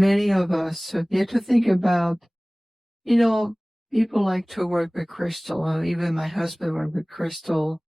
many of us, you have to think about, you know, people like to work with crystal. Even my husband worked with crystal.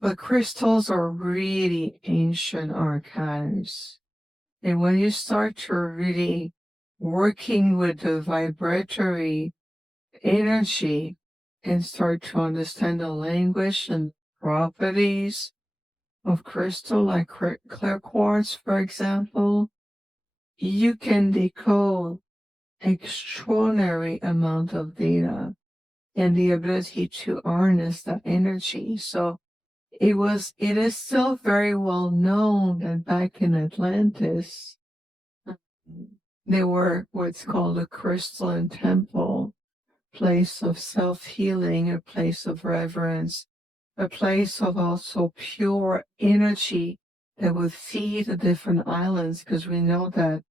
But crystals are really ancient archives. And when you start to really working with the vibratory energy and start to understand the language and properties of crystal, like clear quartz, for example, you can decode extraordinary amount of data and the ability to harness that energy. So it is still very well known that back in Atlantis, they were what's called a crystalline temple, place of self-healing, a place of reverence, a place of also pure energy that would feed the different islands, because we know that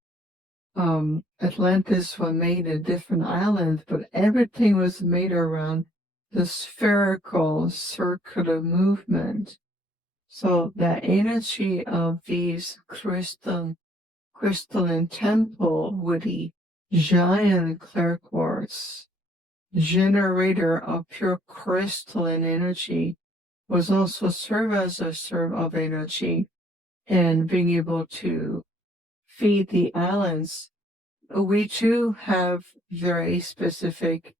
Atlantis was made in different islands, but everything was made around the spherical circular movement. So the energy of these crystalline temple with the giant clear quartz generator of pure crystalline energy was also serve as a serve of energy and being able to feed the islands. We too have very specific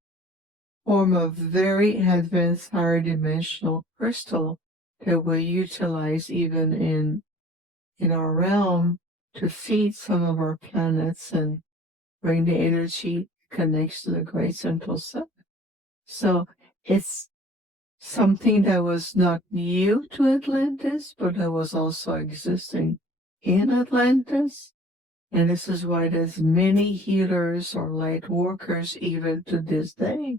form of very advanced higher dimensional crystal that we utilize even in our realm to feed some of our planets and bring the energy connects to the great central sun. So it's something that was not new to Atlantis, but that was also existing in Atlantis. And this is why there's many healers or light workers, even to this day,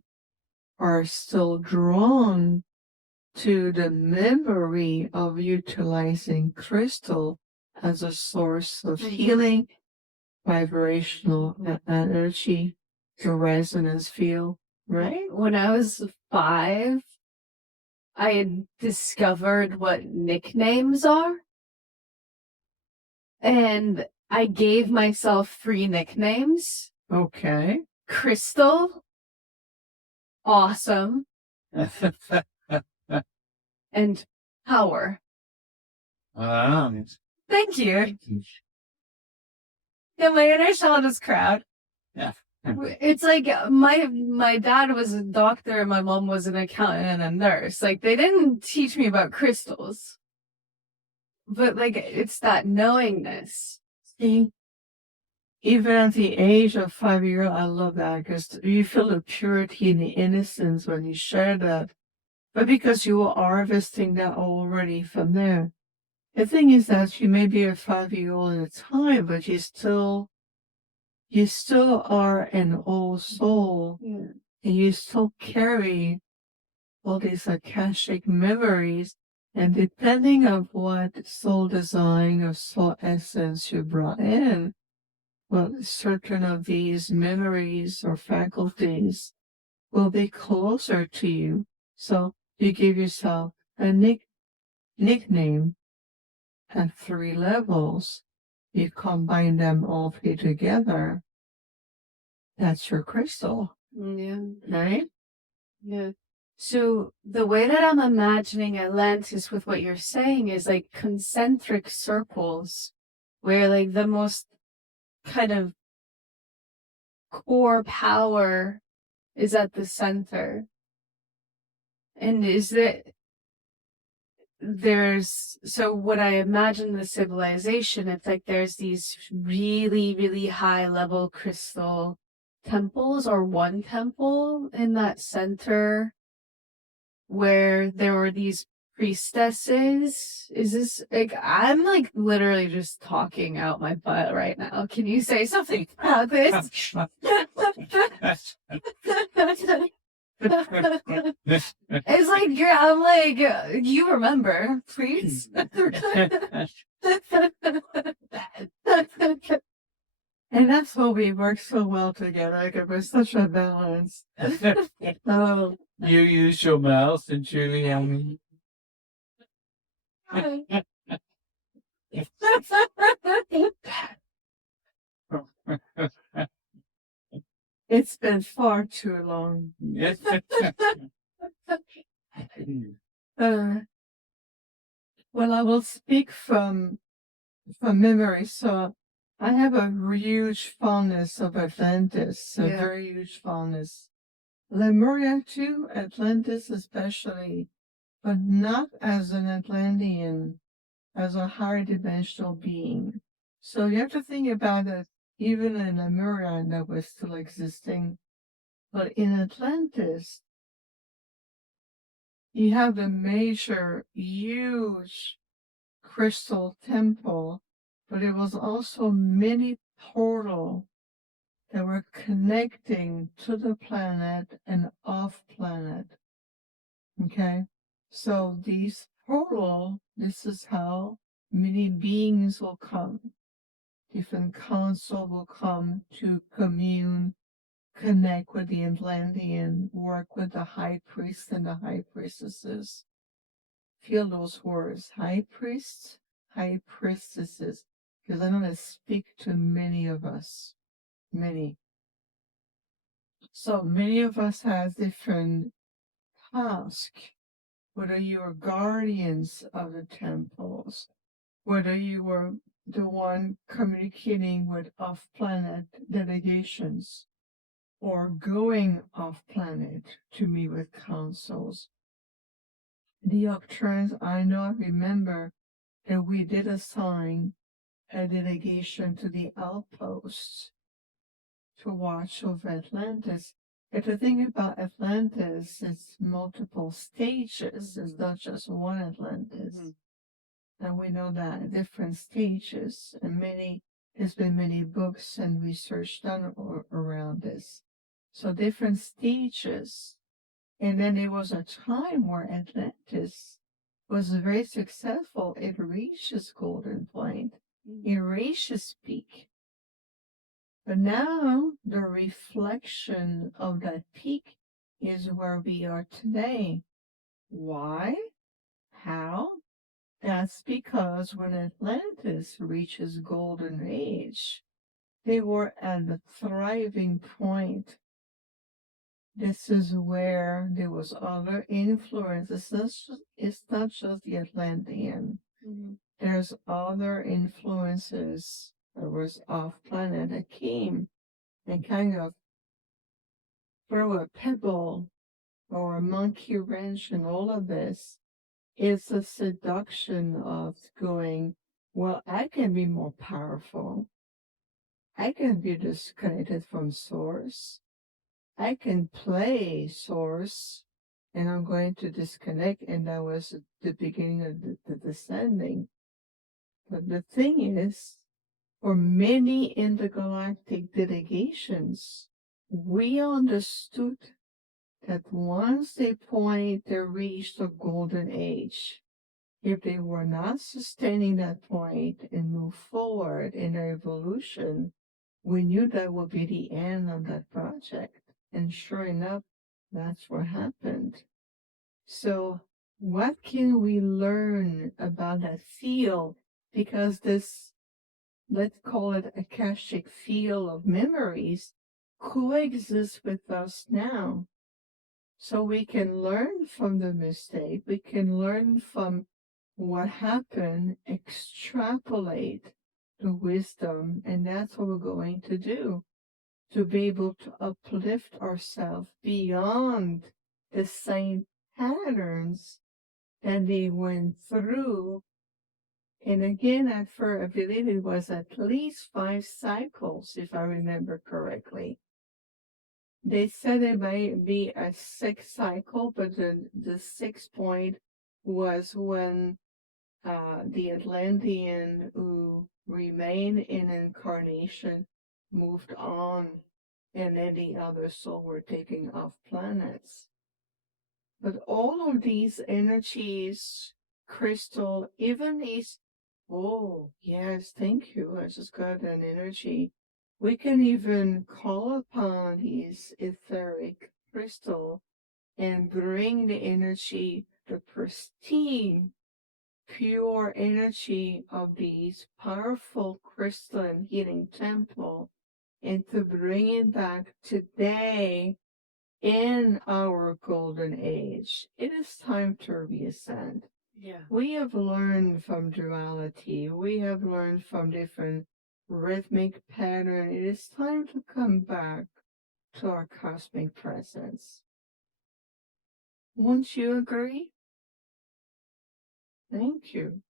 are still drawn to the memory of utilizing crystal as a source of healing, vibrational energy, the resonance field, right? When I was 5, I had discovered what nicknames are. And I gave myself 3 nicknames. Okay. Crystal, awesome, and power. Thank you. Yeah, my inner child is crowd. Yeah. It's like my dad was a doctor and my mom was an accountant and a nurse. Like, they didn't teach me about crystals. But, like, it's that knowingness. See, even at the age of 5 years, I love that because you feel the purity and the innocence when you share that. But because you are harvesting that already from there. The thing is that you may be a 5-year-old at a time, but you still are an old soul, and you still carry all these akashic memories. And depending on what soul design or soul essence you brought in, well, certain of these memories or faculties will be closer to you. So you give yourself a nickname at 3 levels. You combine them all 3 together. That's your crystal. Yeah. Right? Yeah. So the way that I'm imagining Atlantis with what you're saying is like concentric circles where like the most kind of core power is at the center. And so when I imagine the civilization, it's like there's these really, really high level crystal temples or one temple in that center where there were these priestesses. Is this like, I'm like literally just talking out my butt right now. Can you say something about this? It's like, I'm like, you remember, please. And that's why we work so well together, because we're such a balance. You use your mouth and Julian. It's been far too long. Well, I will speak from memory. So I have a huge fondness of Atlantis, a very huge fondness. Lemuria too, Atlantis especially, but not as an Atlantean, as a higher dimensional being. So you have to think about it, even in Lemuria that was still existing. But in Atlantis, you have the major, huge crystal temple, but it was also many portals that were connecting to the planet and off planet. Okay? So these portals, this is how many beings will come. Different council will come to commune, connect with the Atlantean, work with the high priest and the high priestesses. Feel those words, high priests, high priestesses, because I'm going to speak to many of us. Many. So many of us have different tasks, whether you are guardians of the temples, whether you were the one communicating with off-planet delegations, or going off-planet to meet with councils. The Octrans, I remember that we did assign a delegation to the outposts to watch over Atlantis. But the thing about Atlantis, it's multiple stages. It's not just one Atlantis. And we know that different stages, and there's been many books and research done around this. So different stages. And then there was a time where Atlantis was very successful. It reached its golden point. It reached its peak. But now the reflection of that peak is where we are today. Why? How? That's because when Atlantis reached its golden age, they were at the thriving point. This is where there was other influence. It's not just the Atlantean. There's other influences that was off planet that came and kind of throw a pebble or a monkey wrench in all of this. It's a seduction of going, well, I can be more powerful. I can be disconnected from source. I can play source, and I'm going to disconnect, and that was the beginning of the descending. But the thing is, for many intergalactic delegations, we understood that once they reached the golden age, if they were not sustaining that point and move forward in their evolution, we knew that would be the end of that project. And sure enough, that's what happened. So what can we learn about that field? Because this, let's call it Akashic field of memories, coexists with us now. So we can learn from the mistake, we can learn from what happened, extrapolate the wisdom, and that's what we're going to do, to be able to uplift ourselves beyond the same patterns that they went through. And again, I believe it was at least 5 cycles, if I remember correctly. They said it might be a 6th cycle, but the 6th point was when the Atlantean who remained in incarnation moved on, and then the other soul were taking off planets. But all of these energies, crystal, even these, oh, yes, thank you, I just got an energy. We can even call upon these etheric crystal and bring the energy, the pristine, pure energy of these powerful crystalline healing temple and to bring it back today in our golden age. It is time to reascend. Yeah. We have learned from duality. We have learned from different rhythmic pattern. It is time to come back to our cosmic presence. Won't you agree? Thank you.